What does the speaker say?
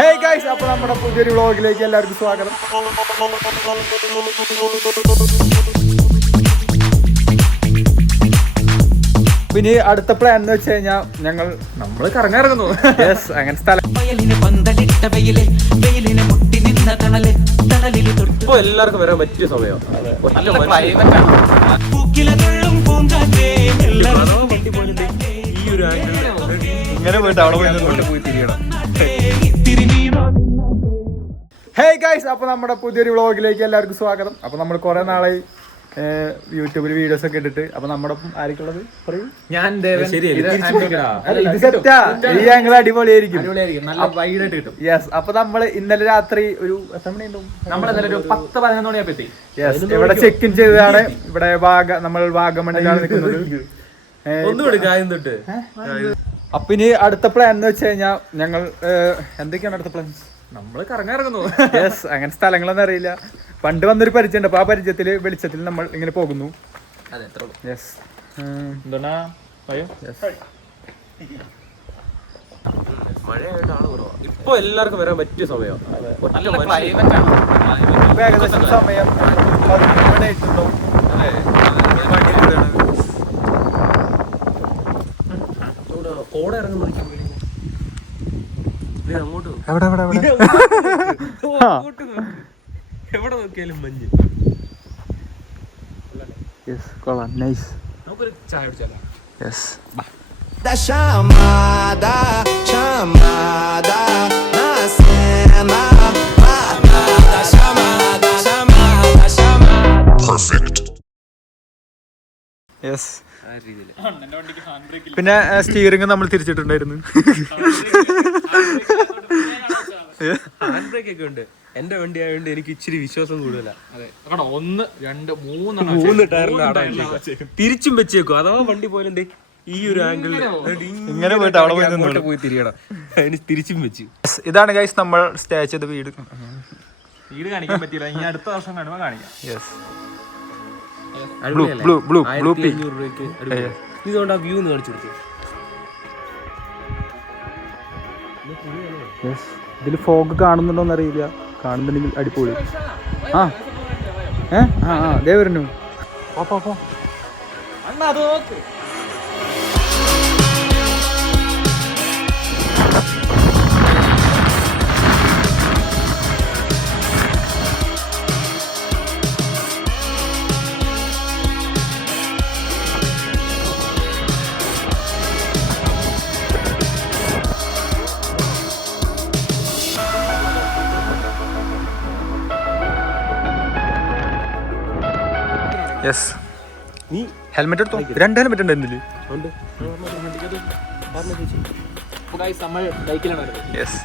Hey guys, അപ്പോൾ നമ്മുടെ പുതിയൊരു വ്ളോഗിലേക്ക് എല്ലാവർക്കും സ്വാഗതം. പിന്നെ അടുത്ത പ്ലാൻ എന്ന് വെച്ച് കഴിഞ്ഞാൽ നമ്മൾ കറങ്ങാറുന്നു. യെസ്, അങ്ങനെ സ്ഥലം ഇപ്പൊ എല്ലാവർക്കും വരാൻ പറ്റിയ സമയം. ഈ ഒരു ഇങ്ങനെ പോയിട്ട് അവിടെ പോയി തിരിയണം. ഹേയ് ഗൈസ്, അപ്പോൾ നമ്മുടെ പുതിയൊരു വ്ളോഗിലേക്ക് എല്ലാവർക്കും സ്വാഗതം. അപ്പോൾ നമ്മൾ കുറേ നാളായി യൂട്യൂബിൽ വീഡിയോസ് ഒക്കെ ഇട്ടിട്ട്. അപ്പൊ നമ്മുടെ ആർക്കുള്ളത് പറയൂ. ഞാൻ അടിപൊളിയായിരിക്കും, നല്ല വൈഡായിട്ട് കിട്ടും. യെസ്. അപ്പൊ നമ്മള് ഇന്നലെ രാത്രി ഒരു എത്ര മണിയുണ്ടാവും? നമ്മളെ ഒരു 10-11 മണിയാകുമ്പോ എത്തി. യെസ്, ഇവിടെ ചെക്ക് ഇൻ ചെയ്തതാണ്. ഇവിടെ നമ്മൾ വാഗമണ്ണിലാണ് നിൽക്കുന്നത്. അപ്പൊ ഇനി അടുത്ത പ്ലാൻ എന്ന് വെച്ച് കഴിഞ്ഞാൽ എന്തൊക്കെയാണ് അടുത്ത പ്ലാൻസ്? നമ്മള് കറങ്ങാറുന്നു. യെസ്, അങ്ങനെ സ്ഥലങ്ങളൊന്നും അറിയില്ല. പണ്ട് വന്നൊരു പരിചയമുണ്ട്. അപ്പൊ ആ പരിചയത്തില് വെളിച്ചത്തിൽ നമ്മൾ ഇങ്ങനെ പോകുന്നു. യെസ്. മഴയായിട്ടാണ് ഇപ്പൊ എല്ലാവർക്കും വരാൻ പറ്റിയ സമയം. ഏകദേശം സമയം 11 മണി ആയിട്ടുണ്ടാവും. കോട ഇറങ്ങുന്ന എവിടെ നോക്കിയാലും മഞ്ഞ്. നമുക്കൊരു ചായ കുടിച്ചാലോ? പിന്നെ സ്റ്റിയറിംഗ് നമ്മൾ തിരിച്ചിട്ടുണ്ടായിരുന്നു. ഹാൻഡ് ബ്രേക്ക് ഒക്കെ ഉണ്ട്. എന്റെ വണ്ടി ആയതുകൊണ്ട് എനിക്ക് ഇച്ചിരി വിശ്വാസം കൂടുതലാ. 1, 2, 3 ടയറിൽ തിരിച്ചും വെച്ചേക്കും. അഥവാ വണ്ടി പോലെന്തേ ഈ ഒരു ആംഗിളിൽ ഇങ്ങനെ പോയിട്ട് അവിടെ പോയി തിരിയണം. അതിന് തിരിച്ചും വെച്ചു. ഇതാണ് ഗൈസ് നമ്മൾ സ്റ്റേ ചെയ്ത വീട്. കാണിക്കാൻ പറ്റില്ല, ഇനി അടുത്ത വർഷം കാണുമ്പോ കാണിക്കാം. ഇതുകൊണ്ട് ആ വ്യൂ ഒന്ന് കാണിച്ചു കൊടുത്തു. ഇതിൽ ഫോഗ് കാണുന്നുണ്ടോന്ന് അറിയില്ല. കാണുന്നുണ്ടെങ്കിൽ അടിപൊളി. ദേ വരുന്നു. യെസ്, നീ ഹെൽമെറ്റ് എടുത്തോ? 2 ഹെൽമെറ്റ് ഉണ്ട് എന്തില്? യെസ്.